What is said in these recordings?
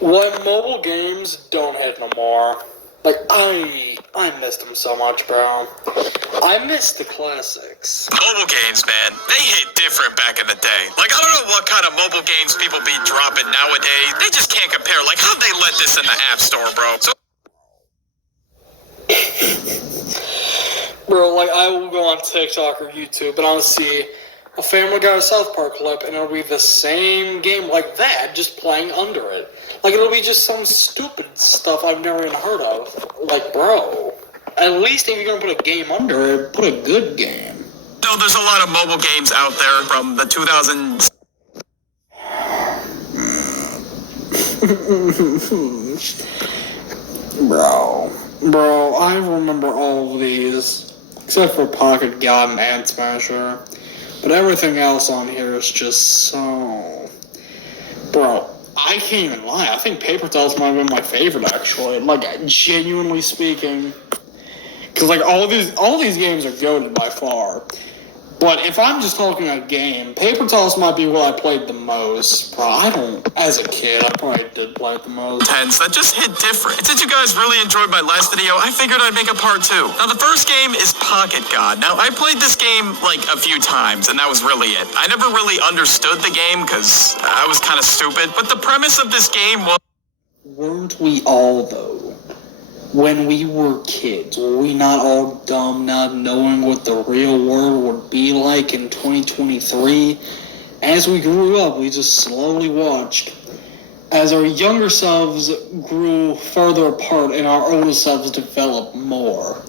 When mobile games don't hit no more. Like, I missed them so much, bro. I missed the classics. Mobile games, man, they hit different back in the day. Like, I don't know what kind of mobile games people be dropping nowadays. They just can't compare. Like, how'd they let this in the App Store, bro? So Bro, like, I will go on TikTok or YouTube and I'll see a Family Guy or South Park clip and it'll be the same game like that, just playing under it. Like, it'll be just some stupid stuff I've never even heard of. Like, bro, at least if you're gonna put a game under it, put a good game. no, there's a lot of mobile games out there from the 2000s. Bro, I remember all of these, except for Pocket God and Ant Smasher. But everything else on here is just so... Bro, I can't even lie. I think Paper Towels might have been my favorite, actually. Like, genuinely speaking. Because, like, all these games are goated by far. But if I'm just talking a game, Paper Towels might be what I played the most. As a kid, I probably did play it the most. That just hit different. And since you guys really enjoyed my last video, I figured I'd make a part 2. Now, the first game is Pocket God. Now, I played this game, like, a few times, and that was really it. I never really understood the game, because I was kind of stupid. But the premise of this game was... Weren't we all, though? When we were kids, were we not all dumb, not knowing what the real world would be like in 2023? As we grew up, we just slowly watched as our younger selves grew further apart and our older selves developed more.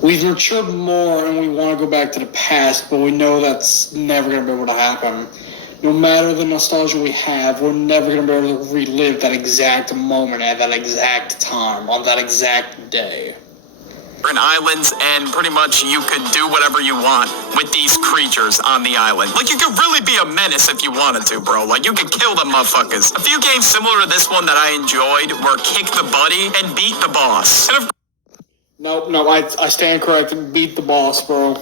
We've matured more and we want to go back to the past, but we know that's never going to be able to happen. No matter the nostalgia we have, we're never going to be able to relive that exact moment at that exact time, on that exact day. in islands, and pretty much you could do whatever you want with these creatures on the island. Like, you could really be a menace if you wanted to, bro. Like, you could kill them motherfuckers. A few games similar to this one that I enjoyed were Kick the Buddy and Beat the Boss. And No, I stand corrected. Beat the Boss, bro.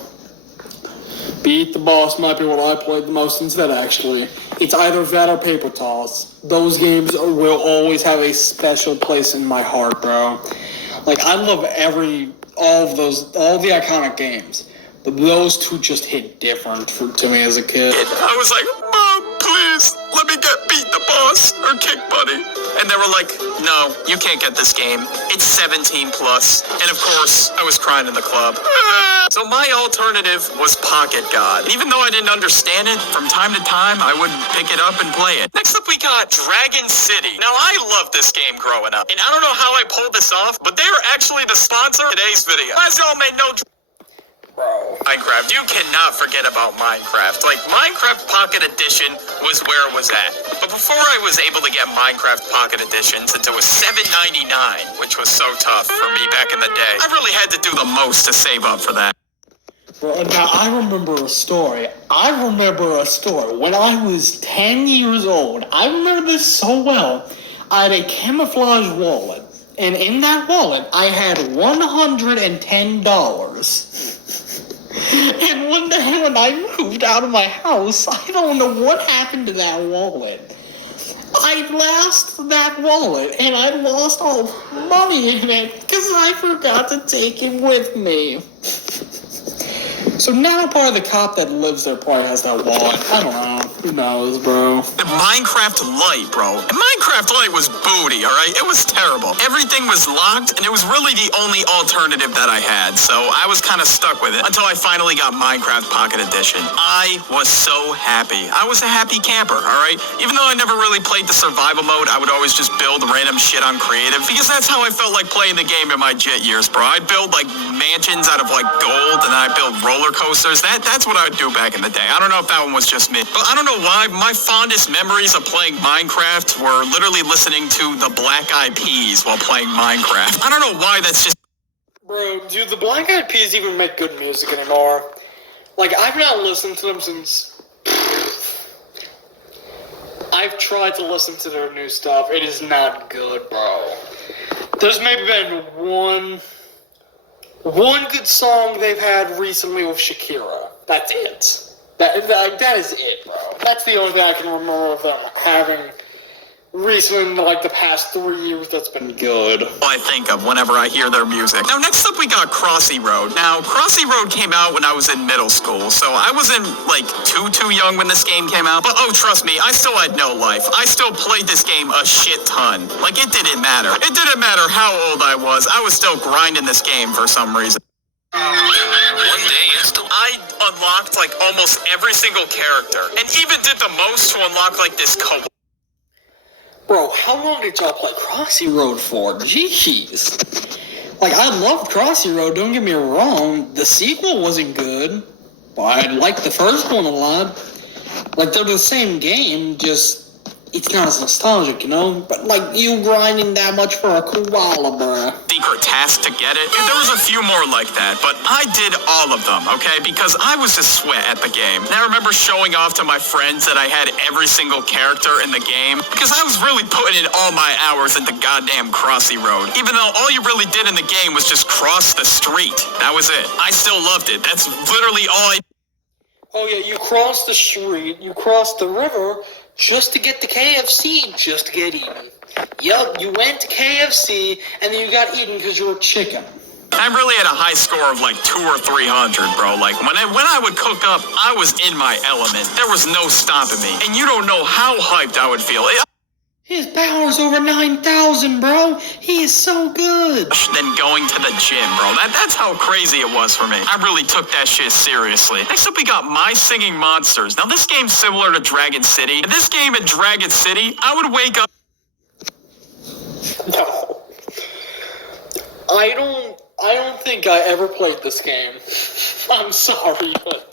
Beat the Boss might be what I played the most instead, actually. It's either that or Paper Toss. Those games will always have a special place in my heart, bro. Like, I love all the iconic games. But those two just hit different to me as a kid. I was like, Mom, please, let me get Beat the Boss or Kick Buddy. And they were like, no, you can't get this game. It's 17 plus. And of course, I was crying in the club. So my alternative was Pocket God. Even though I didn't understand it, from time to time, I would pick it up and play it. Next up, we got Dragon City. Now, I loved this game growing up. And I don't know how I pulled this off, but they are actually the sponsor of today's video. As y'all may know, Bro. Minecraft. You cannot forget about Minecraft. Like, Minecraft Pocket Edition was where it was at. But before I was able to get Minecraft Pocket Edition, since it was $7.99, which was so tough for me back in the day, I really had to do the most to save up for that. Bro, now, I remember a story. When I was 10 years old, I remember this so well. I had a camouflage wallet. And in that wallet, I had $110. And one day when I moved out of my house, I don't know what happened to that wallet. I lost that wallet, and I lost all the money in it because I forgot to take it with me. So now part of the cop that lives there probably has that wallet. I don't know. Who knows, bro? Minecraft Lite, bro. And Minecraft Lite was booty, alright? It was terrible. Everything was locked, and it was really the only alternative that I had. So I was kind of stuck with it until I finally got Minecraft Pocket Edition. I was so happy. I was a happy camper, alright? Even though I never really played the survival mode, I would always just build random shit on creative, because that's how I felt like playing the game in my jet years, bro. I'd build, like, mansions out of, like, gold, and then I'd build roller coasters. That's what I would do back in the day. I don't know if that one was just me, but I don't know why my fondest memories of playing Minecraft were literally listening to the Black Eyed Peas while playing Minecraft. I don't know why that's just... Bro, do the Black Eyed Peas even make good music anymore? Like, I've not listened to them since... I've tried to listen to their new stuff. It is not good, bro. There's maybe been one good song they've had recently with Shakira. That's it. That is it, bro. That's the only thing I can remember of them having recently in like the past 3 years that's been good. I think of whenever I hear their music. Now, next up we got Crossy Road. Now, Crossy Road came out when I was in middle school, so I wasn't like too young when this game came out. But oh, trust me, I still had no life. I still played this game a shit ton. Like, it didn't matter. It didn't matter how old I was still grinding this game for some reason. One day I unlocked like almost every single character, and even did the most to unlock like this co-op. Bro, how long did y'all play Crossy Road for? Jeez. Like, I loved Crossy Road, don't get me wrong. The sequel wasn't good, but I liked the first one a lot. Like, they're the same game, just it's not as nostalgic, you know? But, like, you grinding that much for a koala, bruh. Secret task to get it. There was a few more like that, but I did all of them, okay? Because I was a sweat at the game. And I remember showing off to my friends that I had every single character in the game, because I was really putting in all my hours into goddamn Crossy Road. Even though all you really did in the game was just cross the street. That was it. I still loved it. That's literally all I... Oh yeah, you crossed the street, you crossed the river, just to get to KFC, just to get eaten. Yup, you went to KFC, and then you got eaten because you were chicken. I really had a high score of like 200 or 300, bro. Like, when I would cook up, I was in my element. There was no stopping me. And you don't know how hyped I would feel. His power's over 9,000, bro. He is so good. Than going to the gym, bro. That's how crazy it was for me. I really took that shit seriously. Next up, we got My Singing Monsters. Now, this game's similar to Dragon City. In this game, in Dragon City, I would wake up... No. I don't think I ever played this game. I'm sorry, but...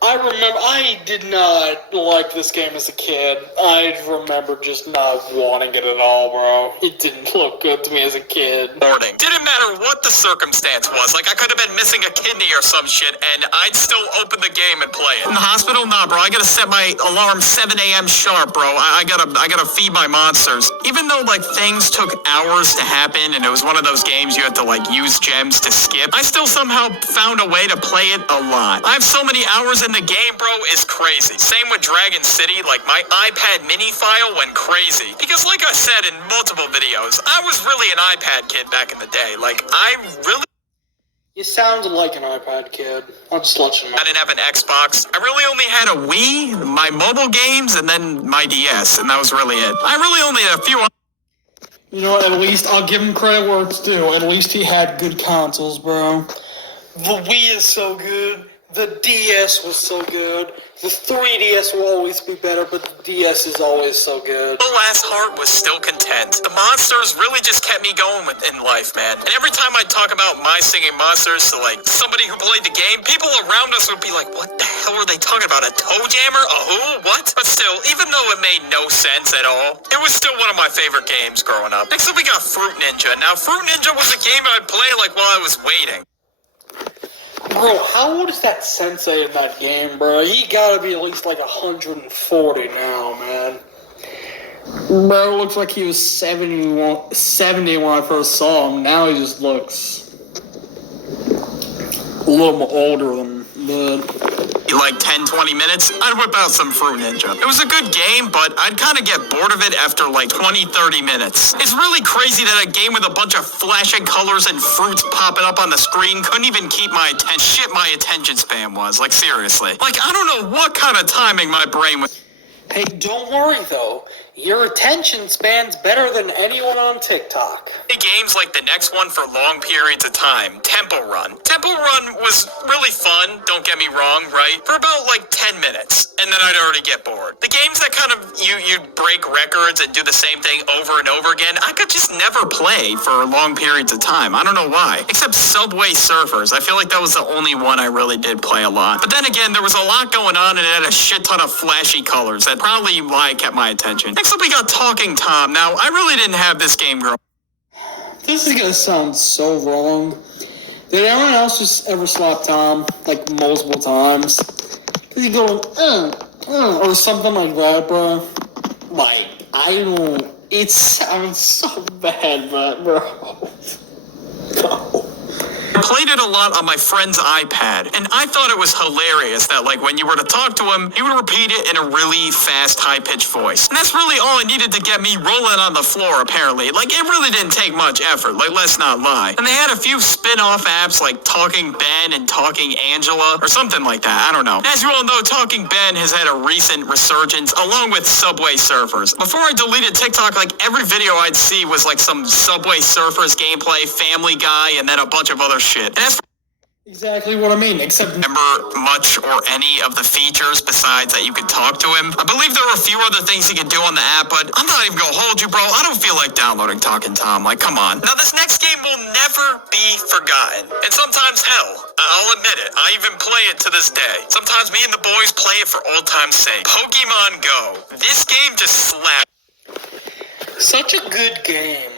I remember, I did not like this game as a kid. I remember just not wanting it at all, bro. It didn't look good to me as a kid. Morning. Didn't matter what the circumstance was. Like, I could have been missing a kidney or some shit, and I'd still open the game and play it. In the hospital? Nah, bro. I gotta set my alarm 7 a.m. sharp, bro. I gotta feed my monsters. Even though, like, things took hours to happen, and it was one of those games you had to, like, use gems to skip, I still somehow found a way to play it a lot. I have so many hours in the game, bro, is crazy. Same with Dragon City, like my iPad mini file went crazy. Because like I said in multiple videos, I was really an iPad kid back in the day. Like, I really... You sounded like an iPad kid. I'll just let you know. I didn't have an Xbox. I really only had a Wii, my mobile games, and then my DS, and that was really it. I really only had a few... You know what, at least I'll give him credit where it's due. At least he had good consoles, bro. The Wii is so good. The DS was so good. The 3DS will always be better, but the DS is always so good. The last heart was still content. The monsters really just kept me going in life, man. And every time I talk about My Singing Monsters to, like, somebody who played the game, people around us would be like, what the hell are they talking about? A toe jammer? A who? What? But still, even though it made no sense at all, it was still one of my favorite games growing up. Next up, we got Fruit Ninja. Now, Fruit Ninja was a game I'd play, like, while I was waiting. Bro, how old is that sensei in that game, bro? He gotta be at least like 140 now, man. Bro, looks like he was 70 when I first saw him. Now he just looks a little more older than like 10-20 minutes, I'd whip out some Fruit Ninja. It was a good game, but I'd kind of get bored of it after like 20-30 minutes. It's really crazy that a game with a bunch of flashing colors and fruits popping up on the screen couldn't even keep my attention. Shit, my attention span was. Like, seriously. Like, I don't know what kind of timing my brain was. Hey, don't worry though. Your attention span's better than anyone on TikTok. Games like the next one for long periods of time, Temple Run. Temple Run was really fun, don't get me wrong, right? For about like 10 minutes, and then I'd already get bored. The games that kind of, you'd break records and do the same thing over and over again, I could just never play for long periods of time. I don't know why. Except Subway Surfers. I feel like that was the only one I really did play a lot. But then again, there was a lot going on and it had a shit ton of flashy colors. That's probably why it kept my attention. Next up, we got Talking Tom. Now, I really didn't have this game growing. This is gonna sound so wrong. Did anyone else just ever slap Tom, like, multiple times? Cause he go, or something like that, bro. Like, I don't, it sounds so bad, but, bro. No. I played it a lot on my friend's iPad, and I thought it was hilarious that, like, when you were to talk to him, he would repeat it in a really fast, high-pitched voice. And that's really all it needed to get me rolling on the floor, apparently. Like, it really didn't take much effort, like, let's not lie. And they had a few spin-off apps like Talking Ben and Talking Angela, or something like that, I don't know. As you all know, Talking Ben has had a recent resurgence, along with Subway Surfers. Before I deleted TikTok, like, every video I'd see was like some Subway Surfers gameplay, Family Guy, and then a bunch of other shit. And that's Exactly what I mean, except remember much or any of the features besides that you could talk to him. I believe there were a few other things you could do on the app, but I'm not even gonna hold you, bro. I don't feel like downloading Talking Tom. Like, come on. Now, this next game will never be forgotten. And sometimes, hell, I'll admit it, I even play it to this day. Sometimes me and the boys play it for old time's sake. Pokemon Go. This game just slapped. such a good game.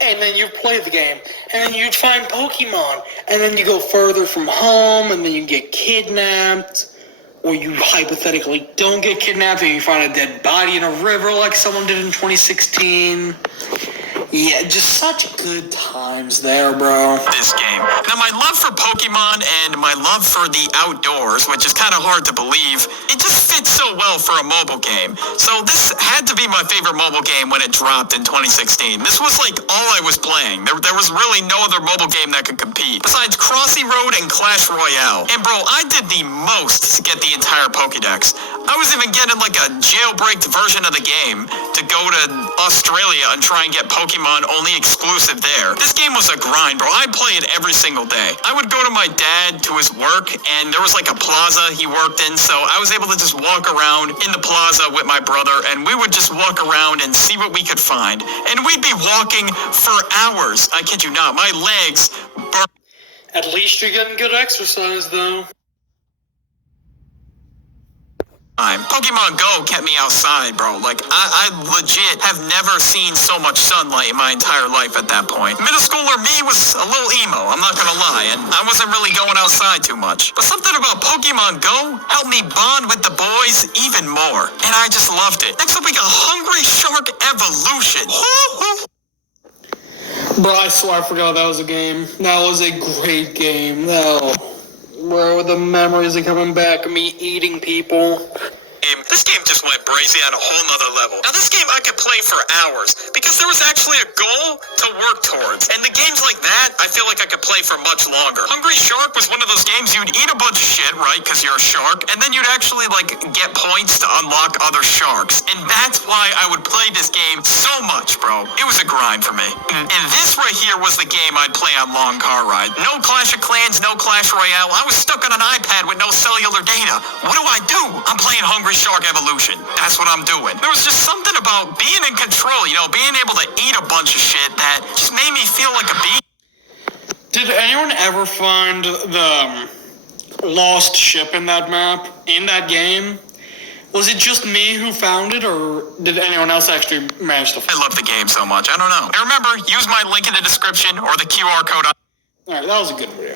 And then you play the game, and then you'd find Pokemon, and then you go further from home, and then you get kidnapped, or you hypothetically don't get kidnapped, and you find a dead body in a river like someone did in 2016. Yeah, just such good times there, bro. This game. Now, my love for Pokemon and my love for the outdoors, which is kind of hard to believe, it just fits so well for a mobile game. So this had to be my favorite mobile game when it dropped in 2016. This was like all I was playing. There was really no other mobile game that could compete, besides Crossy Road and Clash Royale. And bro, I did the most to get the entire Pokédex. I was even getting like a jailbreaked version of the game to go to Australia and try and get Pokemon only exclusive there. This game was a grind, bro. I play it every single day. I would go to my dad to his work, and there was like a plaza he worked in, so I was able to just walk around in the plaza with my brother, and we would just walk around and see what we could find. And we'd be walking for hours. I kid you not. My legs burned. At least you're getting good exercise, though. Pokemon Go kept me outside, bro. Like, I legit have never seen so much sunlight in my entire life at that point. Middle schooler me was a little emo, I'm not gonna lie, and I wasn't really going outside too much. But something about Pokemon Go helped me bond with the boys even more, and I just loved it. Next up, we got Hungry Shark Evolution. Bro, I swear I forgot that was a game. That was a great game. No. Bro, the memories are coming back of me eating people. This game just went brazy on a whole nother level. Now, this game I could play for hours because there was actually a goal to work towards. And the games like that, I feel like I could play for much longer. Hungry Shark was one of those games you'd eat a bunch of shit, right, because you're a shark, and then you'd actually, like, get points to unlock other sharks. And that's why I would play this game so much, bro. It was a grind for me. And this right here was the game I'd play on long car rides. No Clash of Clans, no Clash Royale. I was stuck on an iPad with no cellular data. What do? I'm playing Hungry Shark Evolution. That's what I'm doing. There was just something about being in control, you know, being able to eat a bunch of shit that just made me feel like a beast. Did anyone ever find the lost ship in that map, in that game? Was it just me who found it, or did anyone else actually manage to find it? I love the game so much. I don't know. And remember, use my link in the description or the QR code on. Alright, that was a good video.